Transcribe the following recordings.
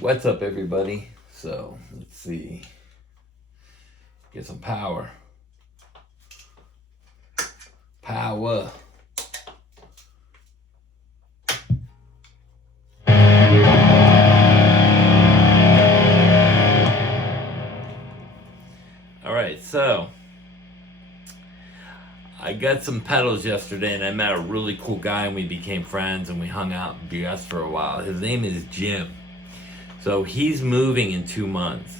What's up, everybody? So, let's see. Get some power. Power. Alright, so I got some pedals yesterday and I met a really cool guy and we became friends and we hung out and BS for a while. His name is Jim. So he's moving in 2 months.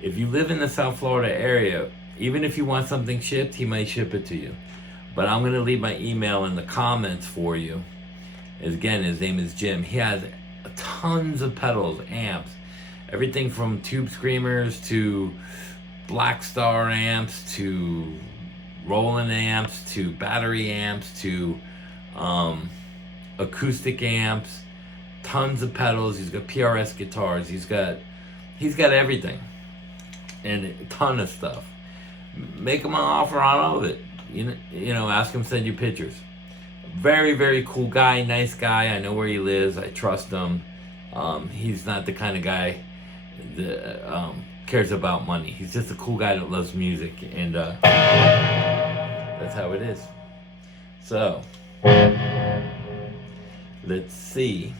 If you live in the South Florida area, even if you want something shipped, he might ship it to you. But I'm gonna leave my email in the comments for you. Again, his name is Jim. He has tons of pedals, amps, everything from tube screamers to Black Star amps to Roland amps to battery amps to acoustic amps, tons of pedals. He's got PRS guitars. He's got everything and a ton of stuff. Make him an offer on all of it. You know, ask him to send you pictures. Very, very cool guy, nice guy. I know where he lives. I trust him. He's not the kind of guy that cares about money. He's just a cool guy that loves music, and that's how it is. So, let's see.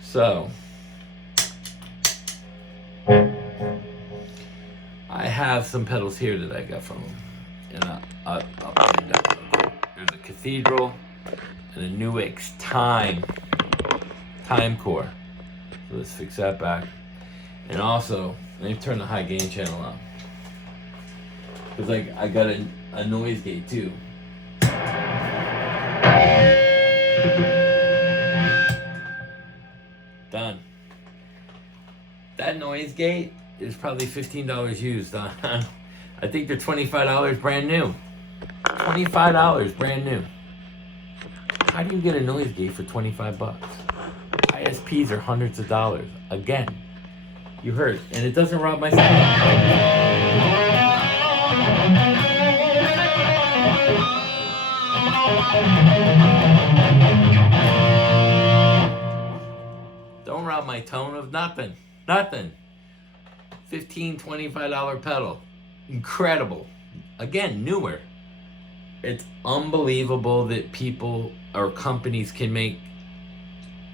So, I have some pedals here that I got from him, and I'll put it down. There's a Cathedral and a Newix Time Core. So let's fix that back. And also, let me turn the high gain channel on. Cause I got a noise gate too. Done. That noise gate is probably $15 used on. I think they're $25 brand new. $25 brand new. How do you get a noise gate for 25 bucks? ISPs are hundreds of dollars. Again, you heard, and it doesn't rob my sound. Don't rob my tone of nothing. Nothing. $15, $25 pedal. Incredible. Again, newer. It's unbelievable that people or companies can make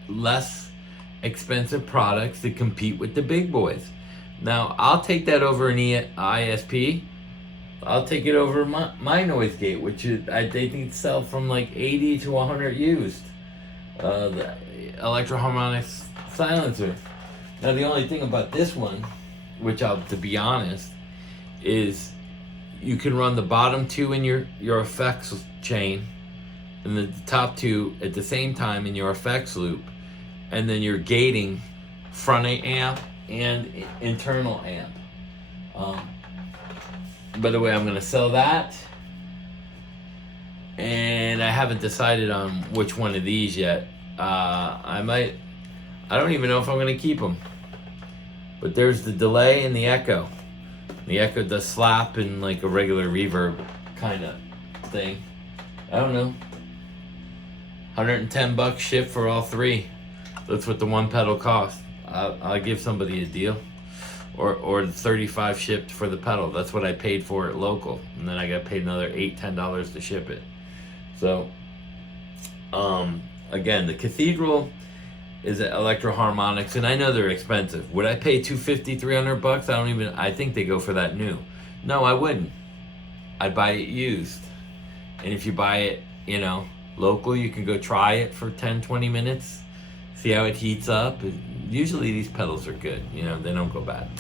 less expensive products to compete with the big boys. Now, I'll take that over an ISP. I'll take it over my noise gate, which is, they think sell from like 80 to 100 used. The Electro-Harmonix silencer. Now, the only thing about this one, which to be honest, is you can run the bottom two in your effects chain and the top two at the same time in your effects loop, and then you're gating front amp and internal amp. By the way, I'm gonna sell that, and I haven't decided on which one of these yet. I don't even know if I'm gonna keep them. But there's the delay and the echo. The echo does slap and like a regular reverb kind of thing. I don't know. 110 bucks shipped for all three. That's what the one pedal cost. I'll give somebody a deal. Or 35 shipped for the pedal. That's what I paid for it local. And then I got paid another $8, $10 to ship it. So, again, the Cathedral is at Electro-Harmonix, and I know they're expensive. Would I pay $250, $300? I think they go for that new. No, I wouldn't. I'd buy it used. And if you buy it, local, you can go try it for 10, 20 minutes, see how it heats up. Usually these pedals are good, they don't go bad.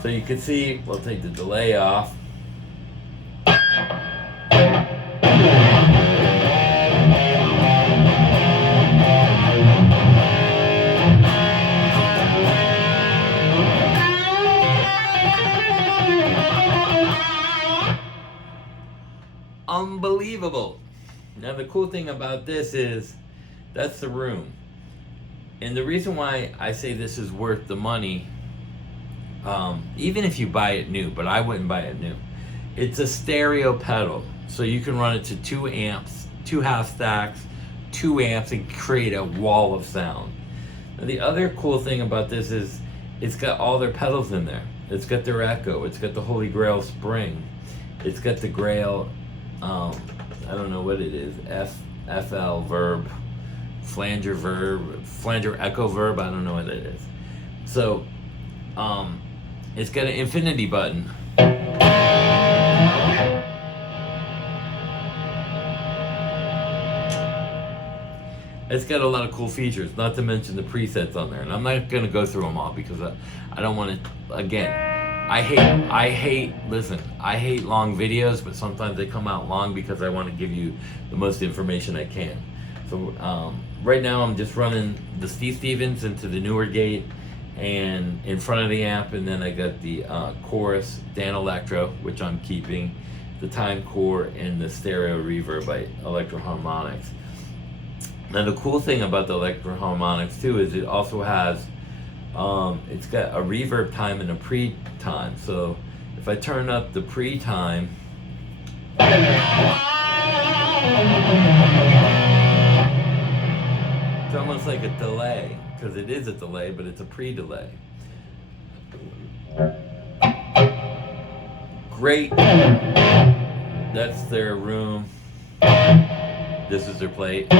So you can see, we'll take the delay off. Unbelievable. Now the cool thing about this is that's the room. And the reason why I say this is worth the money, even if you buy it new, but I wouldn't buy it new, It's a stereo pedal, so you can run it to 2 amps, 2 half stacks, 2 amps, and create a wall of sound. Now, the other cool thing about this is it's got all their pedals in there. It's got their echo, it's got the Holy Grail spring, it's got the Grail, I don't know what it is, FL verb, flanger echo verb, I don't know what it is. So, it's got an infinity button. It's got a lot of cool features, not to mention the presets on there. And I'm not going to go through them all because I don't want to, again, I hate long videos, but sometimes they come out long because I want to give you the most information I can. So right now I'm just running the Steve Stevens into the newer gate and in front of the amp, and then I got the chorus Danelectro, which I'm keeping, the Time Core, and the stereo reverb by Electro Harmonix. Now the cool thing about the Electro Harmonix too is it also has, it's got a reverb time and a pre-time. So if I turn up the pre-time, it's almost like a delay, because it is a delay, but it's a pre-delay. Great. That's their room. This is their plate.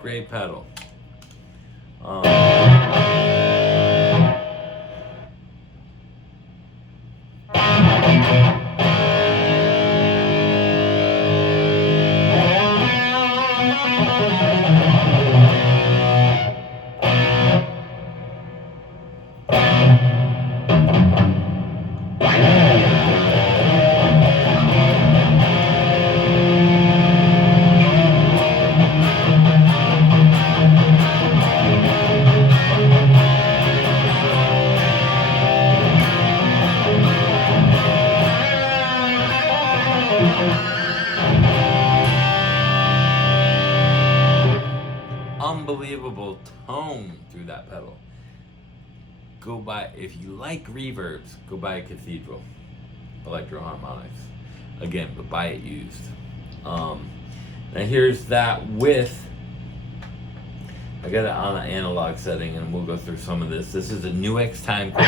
Great pedal. Unbelievable tone through that pedal. Go buy, if you like reverbs, go buy a Cathedral Electro Harmonix. Again, but buy it used. Now here's that with, I got it on an analog setting, and we'll go through some of this. This is a NUX Time Core.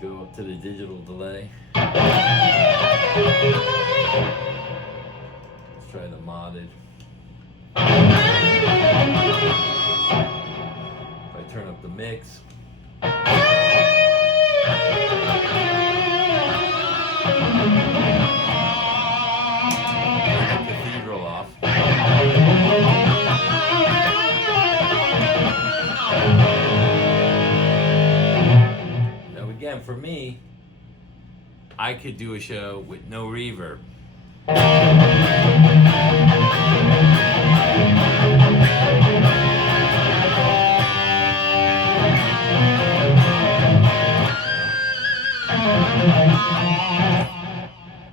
Go up to the digital delay. Let's try the modded. If I turn up the mix. Turn the Cathedral off. Now again, for me, I could do a show with no reverb.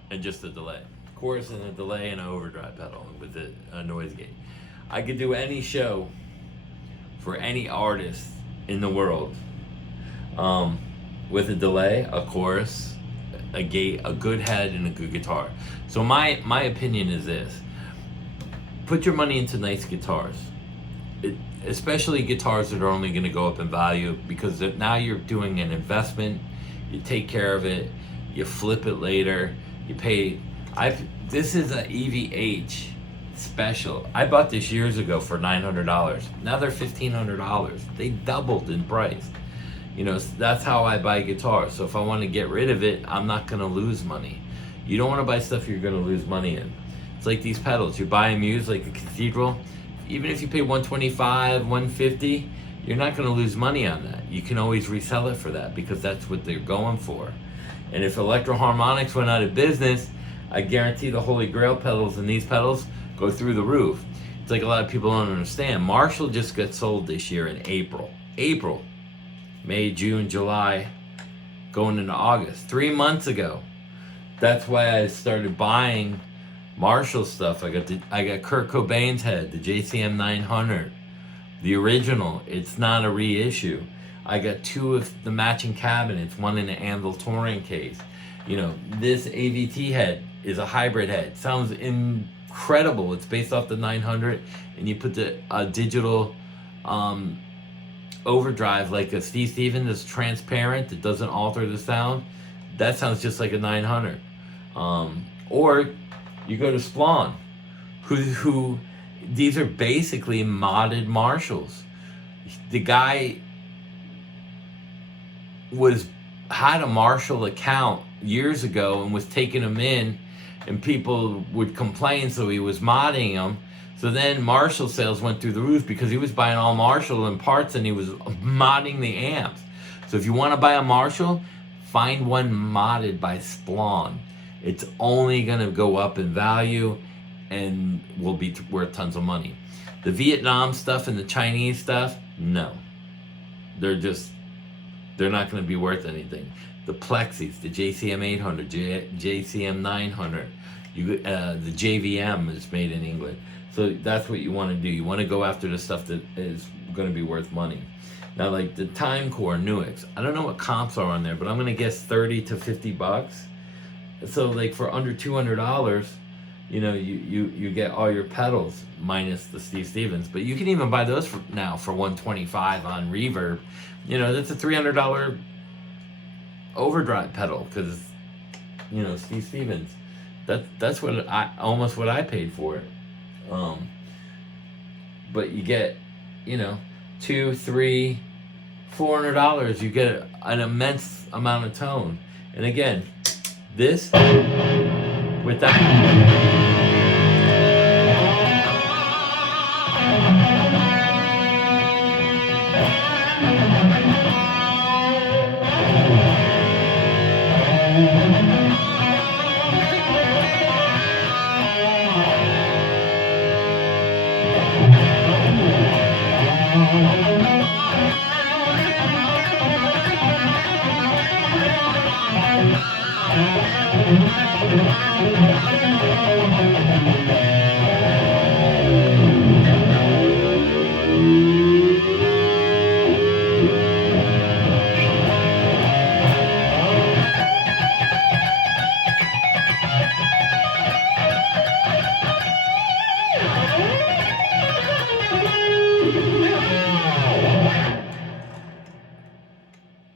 And just a delay. Chorus and a delay and an overdrive pedal with a noise gate. I could do any show for any artist in the world with a delay, a chorus, a gate, a good head, and a good guitar. So my opinion is this: put your money into nice guitars, especially guitars that are only going to go up in value, because now you're doing an investment. You take care of it, you flip it later, you pay. This is an EVH special. I bought this years ago for $900. Now they're $1,500. They doubled in price. You know, that's how I buy guitars. So if I want to get rid of it, I'm not going to lose money. You don't want to buy stuff you're going to lose money in. It's like these pedals. You buy them used, like a Cathedral. Even if you pay $125, $150, you're not going to lose money on that. You can always resell it for that, because that's what they're going for. And if Electro Harmonix went out of business, I guarantee the Holy Grail pedals and these pedals go through the roof. It's like a lot of people don't understand. Marshall just got sold this year in April, May, June, July, going into August. 3 months ago. That's why I started buying Marshall stuff. I got Kurt Cobain's head, the JCM 900, the original. It's not a reissue. I got 2 of the matching cabinets, one in an Anvil touring case. You know, this AVT head is a hybrid head. Sounds incredible. It's based off the 900, and you put the digital overdrive like a Steve Stevens that's transparent, that doesn't alter the sound. That sounds just like a 900. Or you go to Splawn, who these are basically modded Marshalls. The guy had a Marshall account years ago and was taking them in, and people would complain, so he was modding them. So then Marshall sales went through the roof because he was buying all Marshall and parts, and he was modding the amps. So if you want to buy a Marshall, find one modded by Splawn. It's only going to go up in value and will be worth tons of money. The Vietnam stuff and the Chinese stuff, no. They're not going to be worth anything. The Plexis, the JCM 800, JCM 900, the JVM is made in England. So that's what you want to do. You want to go after the stuff that is going to be worth money. Now, like the Timecore Nuix, I don't know what comps are on there, but I'm going to guess 30 to 50 bucks. So like for under $200, you know, you get all your pedals minus the Steve Stevens. But you can even buy those now for $125 on Reverb. You know, that's a $300 overdrive pedal because, you know, Steve Stevens. That's almost what I paid for it. But you get, you know, $200, $300, $400. You get an immense amount of tone. And again, this with that.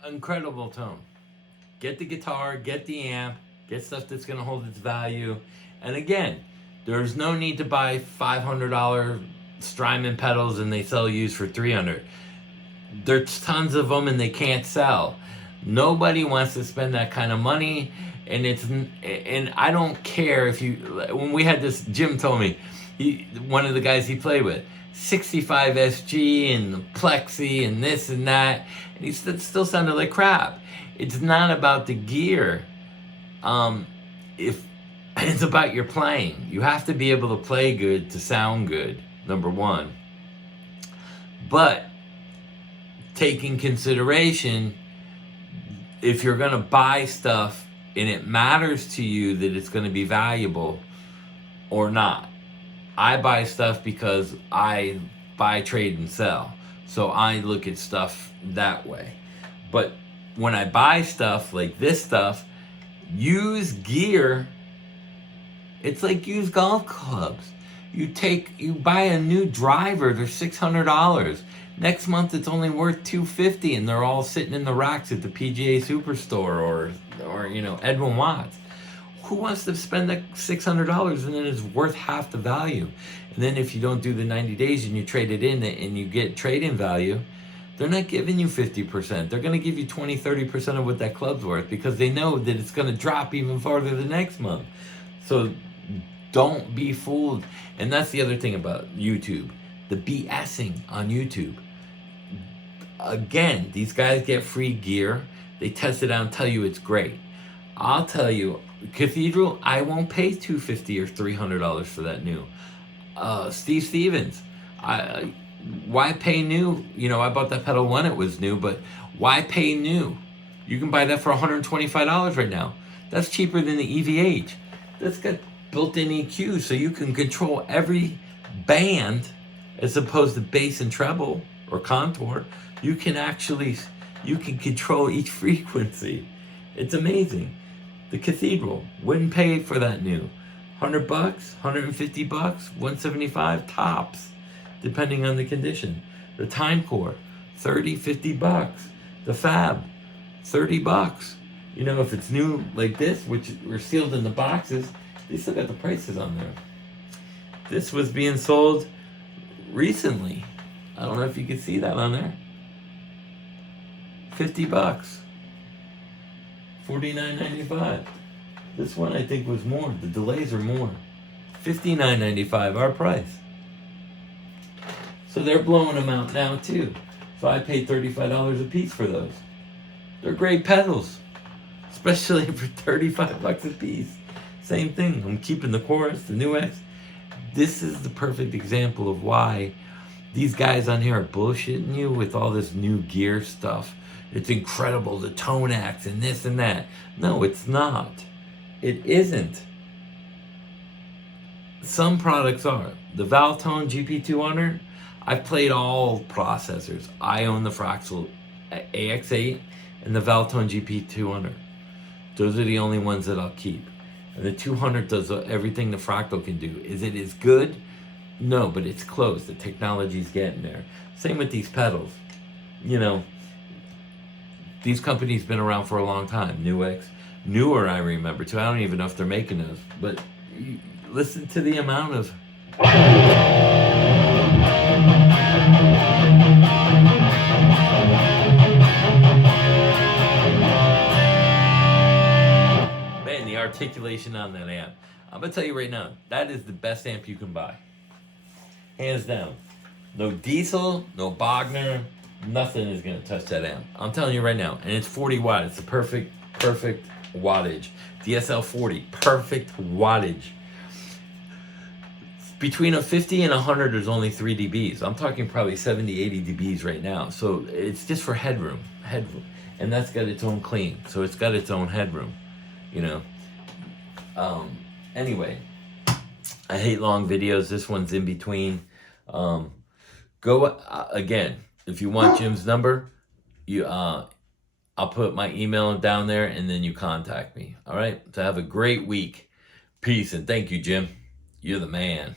Incredible tone. Get the guitar, get the amp, get stuff that's going to hold its value. And again, there's no need to buy $500 Strymon pedals and they sell used for $300. There's tons of them and they can't sell. Nobody wants to spend that kind of money, and I don't care if you. When we had this, Jim told me, one of the guys he played with, 65 SG and the Plexi and this and that, and he still sounded like crap. It's not about the gear. If it's about your playing. You have to be able to play good to sound good, number one. But taking consideration, if you're going to buy stuff and it matters to you that it's going to be valuable or not. I buy stuff because I buy, trade, and sell. So I look at stuff that way. But when I buy stuff like this stuff, used gear, it's like used golf clubs. You buy a new driver, they're $600. Next month it's only worth $250, and they're all sitting in the racks at the PGA Superstore or you know, Edwin Watts. Who wants to spend that $600 and then it's worth half the value? And then if you don't do the 90 days and you trade it in and you get trade-in value, they're not giving you 50%. They're going to give you 20, 30% of what that club's worth because they know that it's going to drop even farther the next month. So don't be fooled. And that's the other thing about YouTube, the BSing on YouTube. Again, these guys get free gear. They test it out and tell you it's great. I'll tell you, Cathedral, I won't pay $250 or $300 for that new. Steve Stevens. Why pay new? You know, I bought that pedal when it was new, but why pay new? You can buy that for $125 right now. That's cheaper than the EVH. That's got built-in EQ, so you can control every band as opposed to bass and treble or contour. You can control each frequency. It's amazing. The Cathedral, wouldn't pay for that new. $100, $150, $175 tops, depending on the condition. The Timecore, $30, $50. The Fab, $30. You know, if it's new like this, which were sealed in the boxes, they still got the prices on there. This was being sold recently. I don't know if you can see that on there. $50, $49.95. This one I think was more. The delays are more. $59.95, our price. So they're blowing them out now too. So I paid $35 a piece for those. They're great pedals, especially for $35 a piece. Same thing. I'm keeping the Chorus, the NuX. This is the perfect example of why these guys on here are bullshitting you with all this new gear stuff. It's incredible, the Tonax and this and that. No, it's not. It isn't. Some products are. The Valtone GP200, I've played all processors. I own the Fraxel AX8 and the Valtone GP200. Those are the only ones that I'll keep. And the 200 does everything the Fractal can do. Is it as good? No, but it's close. The technology's getting there. Same with these pedals. You know, these companies been around for a long time. NuX, Newer, I remember too. I don't even know if they're making those, but listen to the amount of man, the articulation on that amp. I'm gonna tell you right now, that is the best amp you can buy, hands down. No diesel, no Bogner, nothing is gonna touch that amp. I'm telling you right now, and it's 40 watt. It's the perfect wattage. DSL 40, perfect wattage. Between a 50 and 100, there's only 3 dBs. I'm talking probably 70, 80 dBs right now. So it's just for headroom. And that's got its own clean. So it's got its own headroom, you know. Anyway, I hate long videos. This one's in between. Go again, if you want Jim's number, I'll put my email down there and then you contact me. All right? So have a great week. Peace and thank you, Jim. You're the man.